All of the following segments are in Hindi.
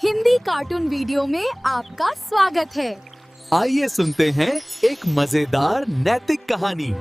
हिंदी कार्टून वीडियो में आपका स्वागत है। आइए सुनते हैं एक मजेदार नैतिक कहानी।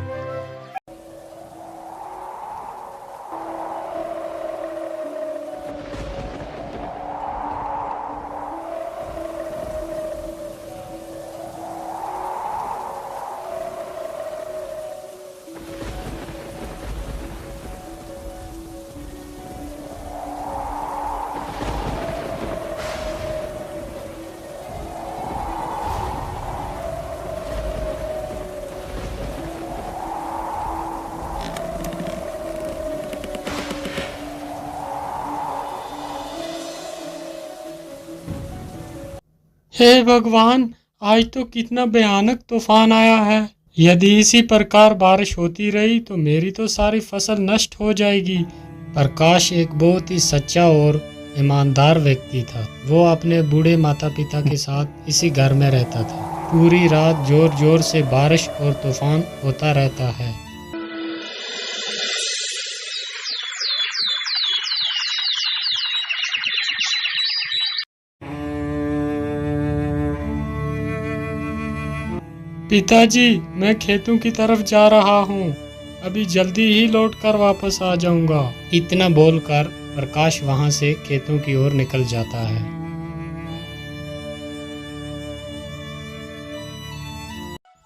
हे भगवान, आज तो कितना भयानक तूफान आया है। यदि इसी प्रकार बारिश होती रही तो मेरी तो सारी फसल नष्ट हो जाएगी। प्रकाश एक बहुत ही सच्चा और ईमानदार व्यक्ति था। वो अपने बूढ़े माता पिता के साथ इसी घर में रहता था। पूरी रात जोर जोर से बारिश और तूफान होता रहता है। पिताजी, मैं खेतों की तरफ जा रहा हूँ। अभी जल्दी ही लौट कर वापस आ जाऊंगा। इतना बोलकर प्रकाश वहां से खेतों की ओर निकल जाता है।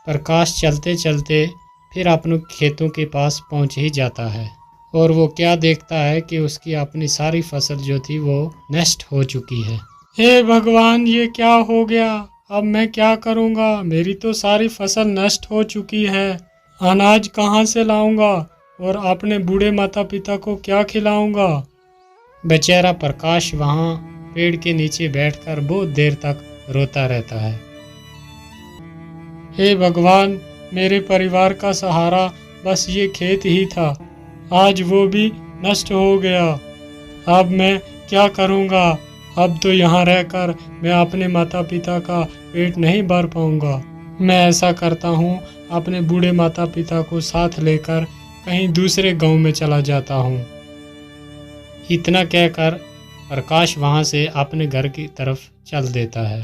प्रकाश चलते चलते फिर अपने खेतों के पास पहुंच ही जाता है और वो क्या देखता है कि उसकी अपनी सारी फसल जो थी वो नष्ट हो चुकी है। हे भगवान, ये क्या हो गया? अब मैं क्या करूंगा? मेरी तो सारी फसल नष्ट हो चुकी है। अनाज कहाँ से लाऊंगा और अपने बूढ़े माता पिता को क्या खिलाऊंगा? बेचारा प्रकाश वहाँ पेड़ के नीचे बैठकर बहुत देर तक रोता रहता है। हे भगवान, मेरे परिवार का सहारा बस ये खेत ही था। आज वो भी नष्ट हो गया। अब मैं क्या करूंगा? अब तो यहाँ रहकर मैं अपने माता पिता का पेट नहीं भर पाऊंगा। मैं ऐसा करता हूँ, अपने बूढ़े माता पिता को साथ लेकर कहीं दूसरे गांव में चला जाता हूँ। इतना कहकर प्रकाश वहाँ से अपने घर की तरफ चल देता है।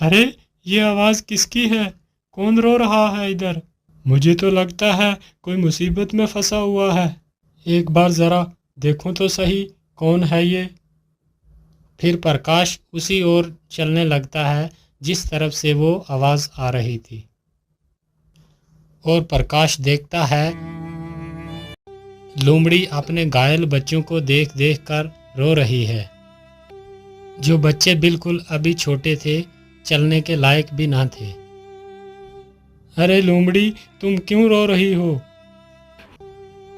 अरे, ये आवाज किसकी है? कौन रो रहा है इधर? मुझे तो लगता है कोई मुसीबत में फंसा हुआ है। एक बार जरा देखूं तो सही, कौन है ये? फिर प्रकाश उसी ओर चलने लगता है जिस तरफ से वो आवाज आ रही थी। और प्रकाश देखता है लोमड़ी अपने घायल बच्चों को देख देख कर रो रही है। जो बच्चे बिल्कुल अभी छोटे थे, चलने के लायक भी ना थे। अरे लोमड़ी, तुम क्यों रो रही हो?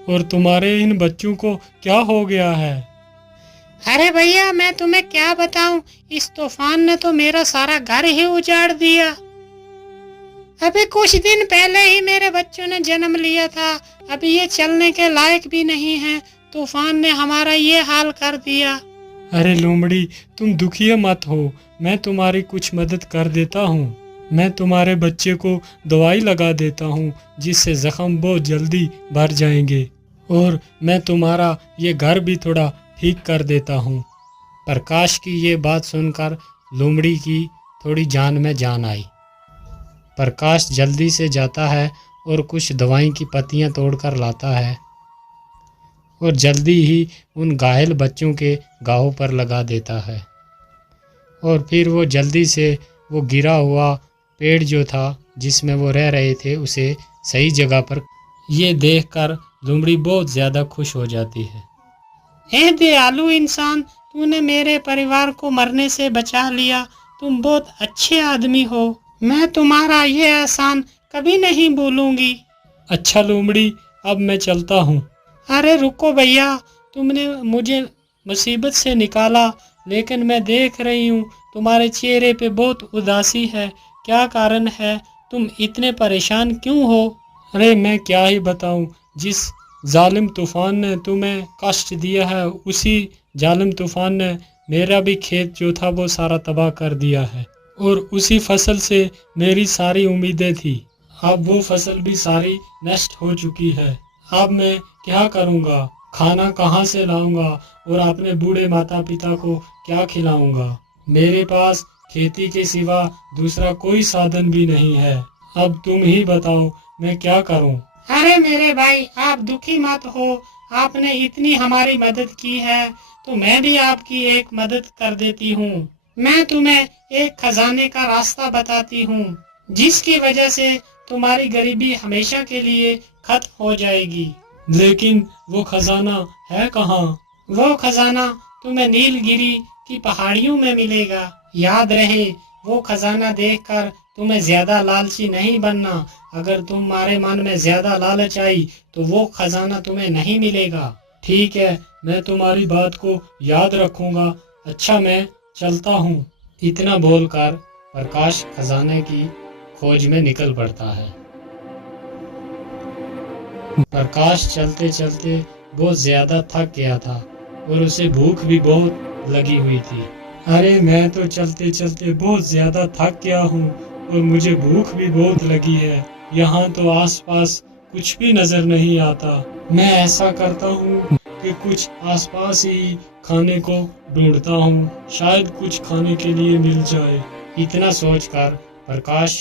और तुम्हारे इन बच्चों को क्या हो गया है? अरे भैया, मैं तुम्हें क्या बताऊं, इस तूफान ने तो मेरा सारा घर ही उजाड़ दिया। अभी कुछ दिन पहले ही मेरे बच्चों ने जन्म लिया था। अभी ये चलने के लायक भी नहीं है। तूफान ने हमारा ये हाल कर दिया। अरे लोमड़ी, तुम दुखी मत हो, मैं तुम्हारी कुछ मदद कर देता हूँ। मैं तुम्हारे बच्चे को दवाई लगा देता हूँ जिससे जख्म बहुत जल्दी भर जाएंगे, और मैं तुम्हारा ये घर भी थोड़ा ठीक कर देता हूँ। प्रकाश की ये बात सुनकर लोमड़ी की थोड़ी जान में जान आई। प्रकाश जल्दी से जाता है और कुछ दवाई की पत्तियाँ तोड़कर लाता है और जल्दी ही उन घायल बच्चों के घावों पर लगा देता है। और फिर वो जल्दी से वो गिरा हुआ पेड़ जो था जिसमें वो रह रहे थे उसे सही जगह पर। ये देखकर लोमड़ी बहुत ज़्यादा खुश हो जाती है। हे दयालु इंसान, तूने मेरे परिवार को मरने से बचा लिया। तुम बहुत अच्छे आदमी हो। मैं तुम्हारा ये एहसान कभी नहीं भूलूंगी। अच्छा लोमड़ी, अब मैं चलता हूँ। अरे रुको भैया, तुमने मुझे मुसीबत से निकाला, लेकिन मैं देख रही हूँ तुम्हारे चेहरे पे बहुत उदासी है। क्या कारण है? तुम इतने परेशान क्यों हो? अरे मैं क्या ही बताऊं, जिस जालिम तूफान ने तुम्हें कष्ट दिया है, उसी जालिम तूफान ने मेरा भी खेत जो था वो सारा तबाह कर दिया है, और उसी फसल से मेरी सारी उम्मीदें थी। अब वो फसल भी सारी नष्ट हो चुकी है। अब मैं क्या करूँगा? खाना कहाँ से लाऊंगा और अपने बूढ़े माता पिता को क्या खिलाऊंगा? मेरे पास खेती के सिवा दूसरा कोई साधन भी नहीं है। अब तुम ही बताओ मैं क्या करूं? अरे मेरे भाई, आप दुखी मत हो। आपने इतनी हमारी मदद की है तो मैं भी आपकी एक मदद कर देती हूँ। मैं तुम्हें एक खजाने का रास्ता बताती हूँ जिसकी वजह से तुम्हारी गरीबी हमेशा के लिए खत्म हो जाएगी। लेकिन वो खजाना है कहाँ? वो खजाना तुम्हें नीलगिरी की पहाड़ियों में मिलेगा। याद रहे, वो खजाना देखकर तुम्हें ज्यादा लालची नहीं बनना। अगर तुम्हारे मन में ज्यादा लालच आई तो वो खजाना तुम्हें नहीं मिलेगा। ठीक है, मैं तुम्हारी बात को याद रखूंगा। अच्छा, मैं चलता हूँ। इतना बोलकर प्रकाश खजाने की खोज में निकल पड़ता है। प्रकाश चलते चलते बहुत ज्यादा थक गया था और उसे भूख भी बहुत लगी हुई थी। अरे मैं तो चलते चलते बहुत ज्यादा थक गया हूँ और मुझे भूख भी बहुत लगी है। यहाँ तो आसपास कुछ भी नजर नहीं आता। मैं ऐसा करता हूँ कि कुछ आसपास ही खाने को ढूंढता हूँ, शायद कुछ खाने के लिए मिल जाए। इतना सोचकर प्रकाश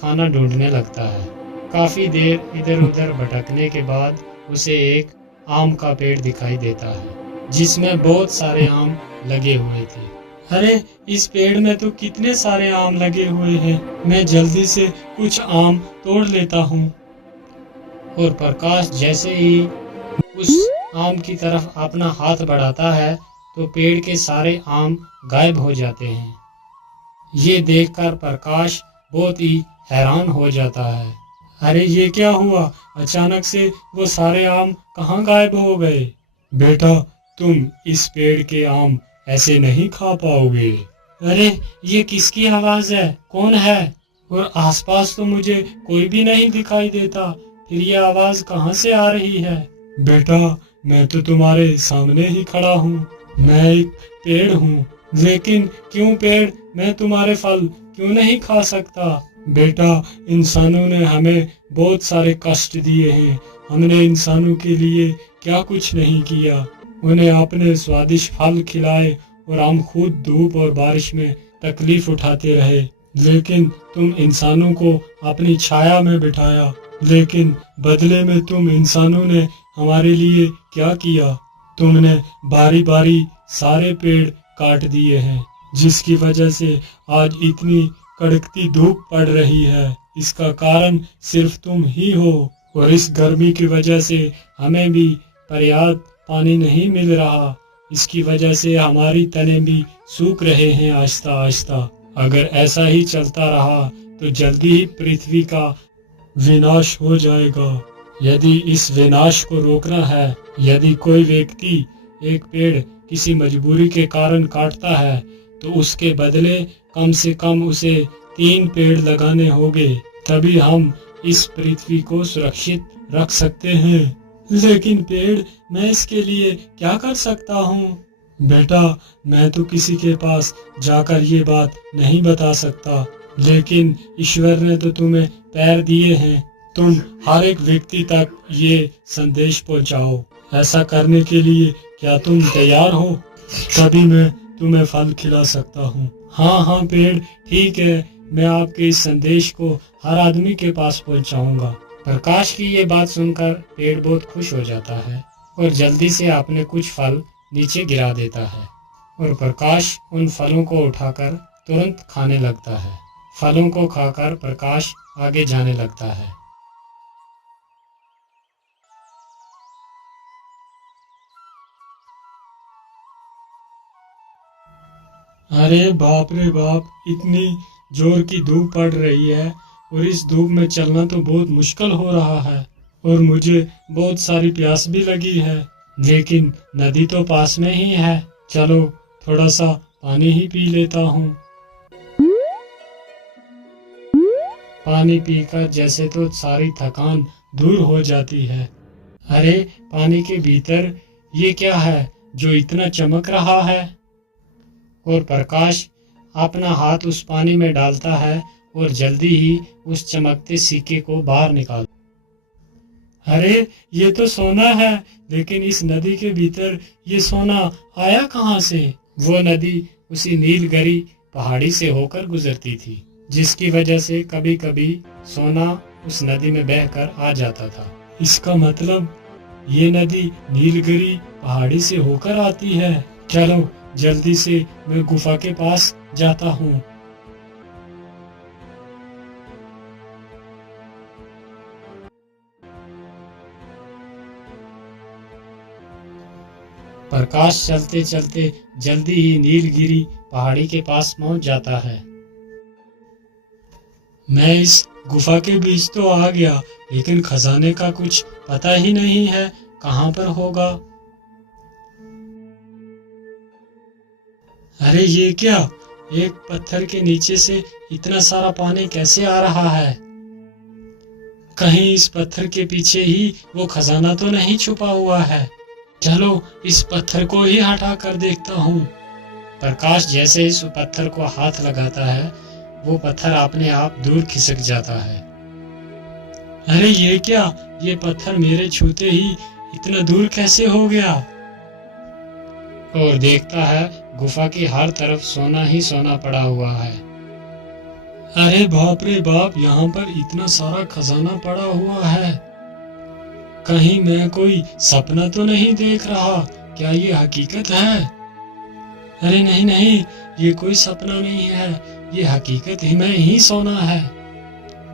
खाना ढूंढने लगता है। काफी देर इधर उधर भटकने के बाद उसे एक आम का पेड़ दिखाई देता है जिसमें बहुत सारे आम लगे हुए थे। अरे इस पेड़ में तो कितने सारे आम लगे हुए हैं। मैं जल्दी से कुछ आम तोड़ लेता हूँ। और प्रकाश जैसे ही उस आम की तरफ अपना हाथ बढ़ाता है तो पेड़ के सारे आम गायब हो जाते हैं। ये देखकर प्रकाश बहुत ही हैरान हो जाता है। अरे ये क्या हुआ? अचानक से वो सारे आम कहाँ गायब हो गए? बेटा, तुम इस पेड़ के आम ऐसे नहीं खा पाओगे। अरे ये किसकी आवाज है? कौन है? और आसपास तो मुझे कोई भी नहीं दिखाई देता, फिर ये आवाज कहाँ से आ रही है? बेटा, मैं तो तुम्हारे सामने ही खड़ा हूँ। मैं एक पेड़ हूँ। लेकिन क्यों पेड़? मैं तुम्हारे फल क्यों नहीं खा सकता? बेटा, इंसानों ने हमें बहुत सारे कष्ट दिए हैं। हमने इंसानों के लिए क्या कुछ नहीं किया। उन्हें अपने स्वादिष्ट फल खिलाए और हम खुद धूप और बारिश में तकलीफ उठाते रहे। लेकिन तुम इंसानों को अपनी छाया में बिठाया। लेकिन बदले में तुम इंसानों ने हमारे लिए क्या किया? तुमने बारी बारी सारे पेड़ काट दिए हैं, जिसकी वजह से आज इतनी कड़कती धूप पड़ रही है। इसका कारण सिर्फ तुम ही हो। और इस गर्मी की वजह से हमें भी पर्याप्त पानी नहीं मिल रहा। इसकी वजह से हमारी तने भी सूख रहे हैं आहिस्ता आहिस्ता। अगर ऐसा ही चलता रहा तो जल्दी ही पृथ्वी का विनाश हो जाएगा। यदि इस विनाश को रोकना है, यदि कोई व्यक्ति एक पेड़ किसी मजबूरी के कारण काटता है तो उसके बदले कम से कम उसे 3 पेड़ लगाने होंगे, तभी हम इस पृथ्वी को सुरक्षित रख सकते हैं। लेकिन पेड़, मैं इसके लिए क्या कर सकता हूँ? बेटा, मैं तो किसी के पास जाकर ये बात नहीं बता सकता, लेकिन ईश्वर ने तो तुम्हें पैर दिए हैं। तुम हर एक व्यक्ति तक ये संदेश पहुँचाओ। ऐसा करने के लिए क्या तुम तैयार हो? तभी मैं तुम्हें फल खिला सकता हूँ। हाँ हाँ पेड़, ठीक है, मैं आपके इस संदेश को हर आदमी के पास पहुँचाऊंगा। प्रकाश की ये बात सुनकर पेड़ बहुत खुश हो जाता है और जल्दी से अपने कुछ फल नीचे गिरा देता है। और प्रकाश उन फलों को उठाकर तुरंत खाने लगता है। फलों को खाकर प्रकाश आगे जाने लगता है। अरे बाप रे बाप, इतनी जोर की धूप पड़ रही है और इस धूप में चलना तो बहुत मुश्किल हो रहा है और मुझे बहुत सारी प्यास भी लगी है। लेकिन नदी तो पास में ही है, चलो थोड़ा सा पानी ही पी लेता हूँ। पानी पीकर जैसे तो सारी थकान दूर हो जाती है। अरे पानी के भीतर ये क्या है जो इतना चमक रहा है? और प्रकाश अपना हाथ उस पानी में डालता है और जल्दी ही उस चमकते सिक्के को बाहर निकाला। अरे ये तो सोना है, लेकिन इस नदी के भीतर ये सोना आया कहाँ से? वो नदी उसी नीलगिरी पहाड़ी से होकर गुजरती थी, जिसकी वजह से कभी कभी सोना उस नदी में बहकर आ जाता था। इसका मतलब ये नदी नीलगिरी पहाड़ी से होकर आती है। चलो जल्दी से मैं गुफा के पास जाता हूँ। प्रकाश चलते चलते जल्दी ही नीलगिरी पहाड़ी के पास पहुंच जाता है। मैं इस गुफा के बीच तो आ गया, लेकिन खजाने का कुछ पता ही नहीं है कहाँ पर होगा। अरे ये क्या, एक पत्थर के नीचे से इतना सारा पानी कैसे आ रहा है? कहीं इस पत्थर के पीछे ही वो खजाना तो नहीं छुपा हुआ है। चलो इस पत्थर को ही हटा कर देखता हूँ। प्रकाश जैसे इस पत्थर को हाथ लगाता है, वो पत्थर अपने आप दूर खिसक जाता है। अरे ये क्या, ये पत्थर मेरे छूते ही इतना दूर कैसे हो गया? और देखता है गुफा की हर तरफ सोना ही सोना पड़ा हुआ है। अरे बाप रे बाप, यहाँ पर इतना सारा खजाना पड़ा हुआ है। कहीं मैं कोई सपना तो नहीं देख रहा? क्या ये हकीकत है? अरे नहीं नहीं, ये कोई सपना नहीं है, ये हकीकत ही में ही सोना है।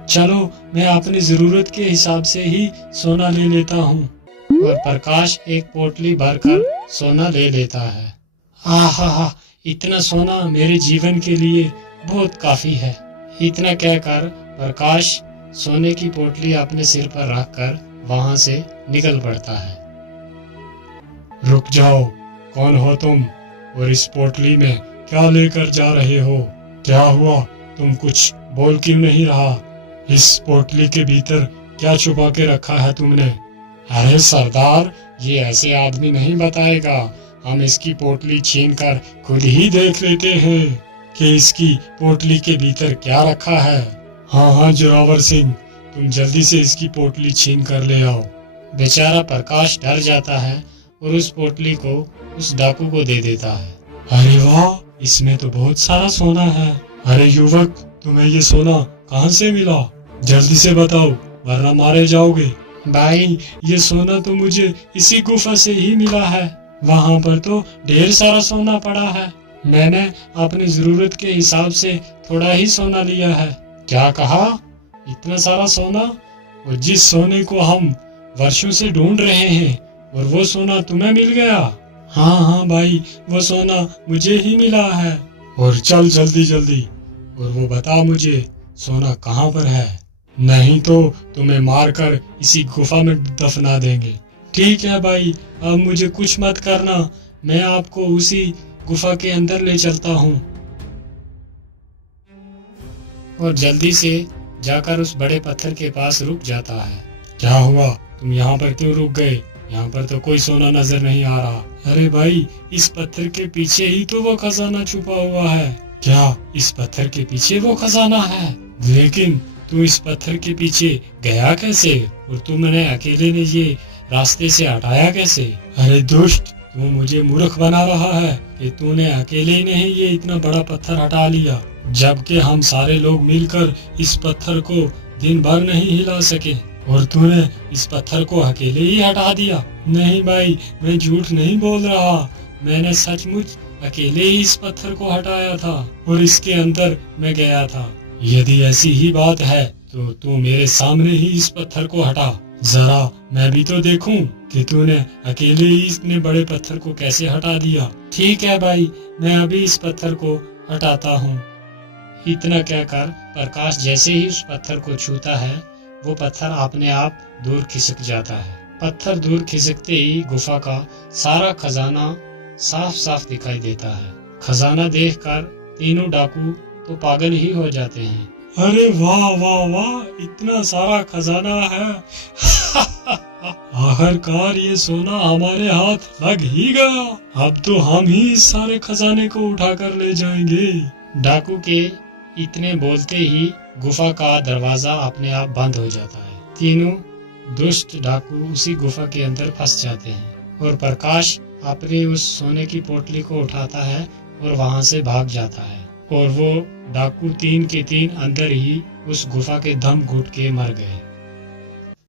चलो मैं अपनी जरूरत के हिसाब से ही सोना ले लेता हूँ। और प्रकाश एक पोटली भरकर सोना ले लेता है। आहा, इतना सोना मेरे जीवन के लिए बहुत काफी है। इतना कहकर प्रकाश सोने की पोटली अपने सिर पर रखकर वहां से निकल पड़ता है। रुक जाओ, कौन हो तुम और इस पोटली में क्या लेकर जा रहे हो? क्या हुआ, तुम कुछ बोल क्यों नहीं रहा? इस पोटली के भीतर क्या छुपा के रखा है तुमने? अरे सरदार, ये ऐसे आदमी नहीं बताएगा। हम इसकी पोटली छीनकर खुद ही देख लेते हैं कि इसकी पोटली के भीतर क्या रखा है। हाँ जोरावर सिंह, तुम जल्दी से इसकी पोटली छीन कर ले आओ। बेचारा प्रकाश डर जाता है और उस पोटली को उस डाकू को दे देता है। अरे वाह, इसमें तो बहुत सारा सोना है। अरे युवक, तुम्हें ये सोना कहाँ से मिला? जल्दी से बताओ, वरना मारे जाओगे। भाई, ये सोना तो मुझे इसी गुफा से ही मिला है। वहाँ पर तो ढेर सारा सोना पड़ा है। मैंने अपनी जरूरत के हिसाब से थोड़ा ही सोना लिया है। क्या कहा? इतना सारा सोना? और जिस सोने को हम वर्षों से ढूंढ रहे हैं, और वो सोना तुम्हें मिल गया? हाँ भाई, वो सोना मुझे ही मिला है। और चल जल्दी जल्दी, और वो बता मुझे सोना कहाँ पर है, नहीं तो तुम्हें मारकर इसी गुफा में दफना देंगे। ठीक है भाई, अब मुझे कुछ मत करना, मैं आपको उसी गुफा के अंदर ले चलता हूँ। और जल्दी से जाकर उस बड़े पत्थर के पास रुक जाता है। क्या हुआ, तुम यहाँ पर क्यों रुक गए? यहाँ पर तो कोई सोना नजर नहीं आ रहा। अरे भाई, इस पत्थर के पीछे ही तो वो खजाना छुपा हुआ है। क्या इस पत्थर के पीछे वो खजाना है? लेकिन तू इस पत्थर के पीछे गया कैसे, और तुमने अकेले ने ये रास्ते से हटाया कैसे? अरे दुष्ट, तू मुझे मूर्ख बना रहा है कि तूने अकेले ही नहीं ये इतना बड़ा पत्थर हटा लिया, जबकि हम सारे लोग मिलकर इस पत्थर को दिन भर नहीं हिला सके, और तूने इस पत्थर को अकेले ही हटा दिया। नहीं भाई, मैं झूठ नहीं बोल रहा, मैंने सचमुच अकेले ही इस पत्थर को हटाया था और इसके अंदर मैं गया था। यदि ऐसी ही बात है तो तू मेरे सामने ही इस पत्थर को हटा, जरा मैं भी तो देखूं कि तूने अकेले ही इतने बड़े पत्थर को कैसे हटा दिया। ठीक है भाई, मैं अभी इस पत्थर को हटाता हूँ। इतना कहकर प्रकाश जैसे ही उस पत्थर को छूता है, वो पत्थर अपने आप दूर खिसक जाता है। पत्थर दूर खिसकते ही गुफा का सारा खजाना साफ साफ दिखाई देता है। खजाना देखकर तीनों डाकू तो पागल ही हो जाते हैं। अरे वाह वाह वाह, इतना सारा खजाना है। आखिरकार ये सोना हमारे हाथ लग ही गया। अब तो हम ही इस सारे खजाने को उठाकर ले जाएंगे। डाकू के इतने बोलते ही गुफा का दरवाजा अपने आप बंद हो जाता है। तीनों दुष्ट डाकू उसी गुफा के अंदर फंस जाते हैं और प्रकाश अपनी उस सोने की पोटली को उठाता है और वहां से भाग जाता है और वो डाकू 3 के 3 अंदर ही उस गुफा के दम घुट के मर गए।